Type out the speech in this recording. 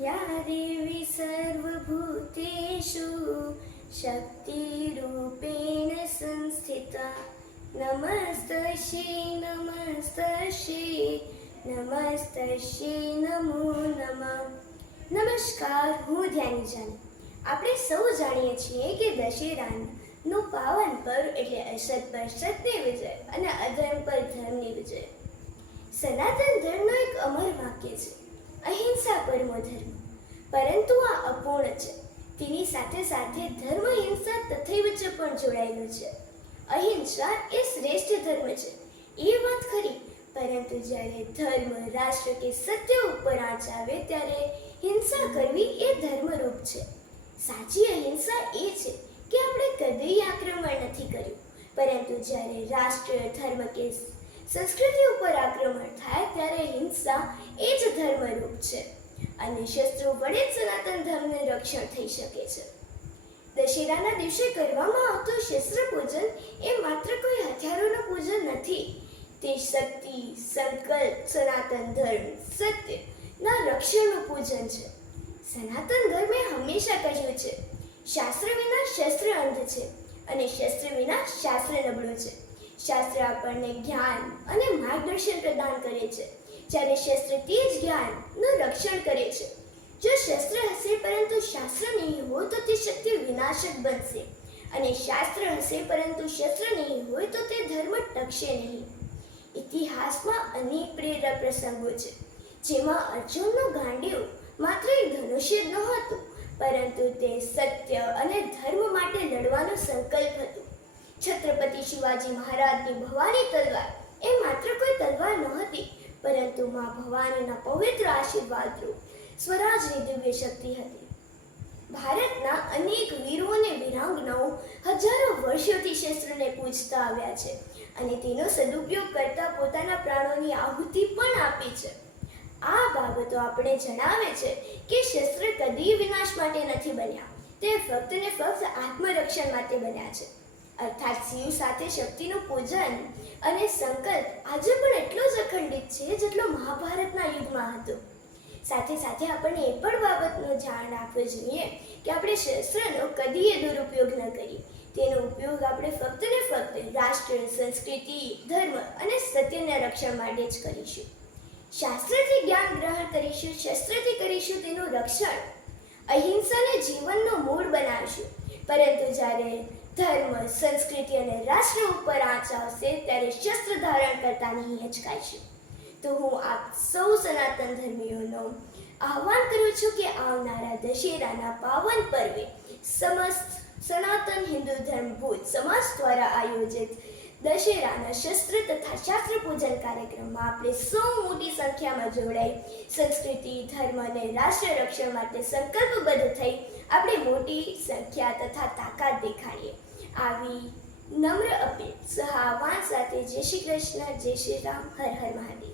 या देवी सर्वभूतेषु शक्तिरूपेण संस्थिता नमस्तस्यै नमस्तस्यै નમસ્તસ્યે નમો નમઃ. નમસ્કાર, હું ધ્યાની જાની. આપણે સૌ જાણીએ છીએ કે દશેરાનું પાવન પર્વ એટલે અસત પર સત્ય વિજય અને અધર્મ પર ધર્મની વિજય. સનાતન ધર્મનો એક અમર વાક્ય છે, અહિંસા પરમો ધર્મ. પરંતુ આ અપૂર્ણ છે. તેની સાથે સાથે ધર્મ હિંસા તથૈવ ચ પણ જોડાયેલું છે. અહિંસા એ શ્રેષ્ઠ ધર્મ છે એ વાત ખરી, પરંતુ જ્યારે ધર્મ, રાષ્ટ્ર કે સત્ય ઉપર આંચ આવે ત્યારે હિંસા કરવી એ ધર્મરૂપ છે. સાચી અહિંસા એ છે કે આપણે કદી આક્રમણ નથી કર્યું, પરંતુ જ્યારે રાષ્ટ્ર, ધર્મ કે સંસ્કૃતિ ઉપર આક્રમણ થાય ત્યારે હિંસા એ જ ધર્મરૂપ છે અને શસ્ત્રો વડે જ સનાતન ધર્મનું રક્ષણ થઈ શકે છે. દશેરાના દિવસે કરવામાં આવતું શસ્ત્ર પૂજન એ માત્ર કોઈ હથિયારોનું પૂજન નથી, તે શક્તિ, સંકલ્પ, સનાતન ધર્મ, સત્યના રક્ષણનું પૂજન છે. સનાતન ધર્મે હંમેશા કહ્યું છે, શાસ્ત્ર વિના શસ્ત્ર અંધ છે અને શસ્ત્ર વિના શાસ્ત્ર નબળું છે. શાસ્ત્ર આપણને જ્ઞાન અને માર્ગદર્શન પ્રદાન કરે છે, જ્યારે શસ્ત્ર તે જ જ્ઞાનનું રક્ષણ કરે છે. જો શસ્ત્ર હશે પરંતુ શાસ્ત્ર નહીં હોય તો તે શક્તિ વિનાશક બનશે, અને શાસ્ત્ર હશે પરંતુ શસ્ત્ર નહીં હોય તો તે ધર્મ ટકશે નહીં. ઇતિહાસમાં અનેક પ્રેરક પ્રસંગો છે, જેમાં અર્જુનનું ગાંડીવ માત્ર એક ધનુષ્ય જ નહોતું, પરંતુ તે સત્ય અને ધર્મ માટે લડવાનો સંકલ્પ હતો. છત્રપતિ શિવાજી મહારાજની ભવાની તલવાર એ માત્ર કોઈ તલવાર નહોતી, પરંતુ મા ભવાનીના પવિત્ર આશીર્વાદરૂપ સ્વરાજની દિવ્ય શક્તિ હતી. ભારતના અનેક વીરો અને વીરાંગનાઓ હજારો વર્ષોથી શસ્ત્રને પૂજતા આવ્યા છે અને તેનો સદુપયોગ કરતા પોતાના પ્રાણોની આહુતિ પણ આપી છે. આ બાબતો આપણે જણાવે છે કે શસ્ત્ર કદી વિનાશ માટે નથી બન્યા, તે ફક્ત ને ફક્ત આત્મરક્ષણ માટે બન્યા છે. અર્થાત શિવ સાથે શક્તિનું પૂજન અને સંકલ્પ આજે પણ એટલો જ અખંડિત છે જેટલો મહાભારતના યુગમાં હતો. સાથે સાથે આપણને એ પણ બાબતનું ધ્યાન રાખવું જોઈએ કે આપણે શસ્ત્રનો કદી દુરુપયોગ ન કરીએ. તેનો ઉપયોગ આપણે ફક્ત ને ફક્ત રાષ્ટ્ર, સંસ્કૃતિ, ધર્મ અને સત્યના રક્ષણ માટે જ કરીશું. શાસ્ત્રથી જ્ઞાન ગ્રહણ કરીશું, શસ્ત્રથી કરીશું તેનું રક્ષણ. અહિંસાને જીવનનો મૂળ બનાવીશું, પરંતુ જ્યારે ધર્મ, સંસ્કૃતિ અને રાષ્ટ્ર ઉપર આંચ આવશે ત્યારે શસ્ત્ર ધારણ કરતા નહીં હિચકાઈશું. તો હું આપ સૌ સનાતન ધર્મીઓનો આહ્વાન કરું છું કે આવનારા દશેરાના પાવન પર્વે સમસ્ત સનાતન હિન્દુ ધર્મ ભુજ સમાજ દ્વારા આયોજિત દશેરાના શસ્ત્ર તથા શાસ્ત્ર પૂજન કાર્યક્રમમાં આપણે સૌ મોટી સંખ્યામાં જોડાઈ સંસ્કૃતિ, ધર્મ અને રાષ્ટ્ર રક્ષણ માટે સંકલ્પબદ્ધ થઈ આપણે મોટી સંખ્યા તથા તાકાત દેખાડીએ. આવી નમ્ર અપીલ સહ આહ્વાન સાથે જય શ્રી કૃષ્ણ, જય શ્રી રામ, હર હર મહાદેવ.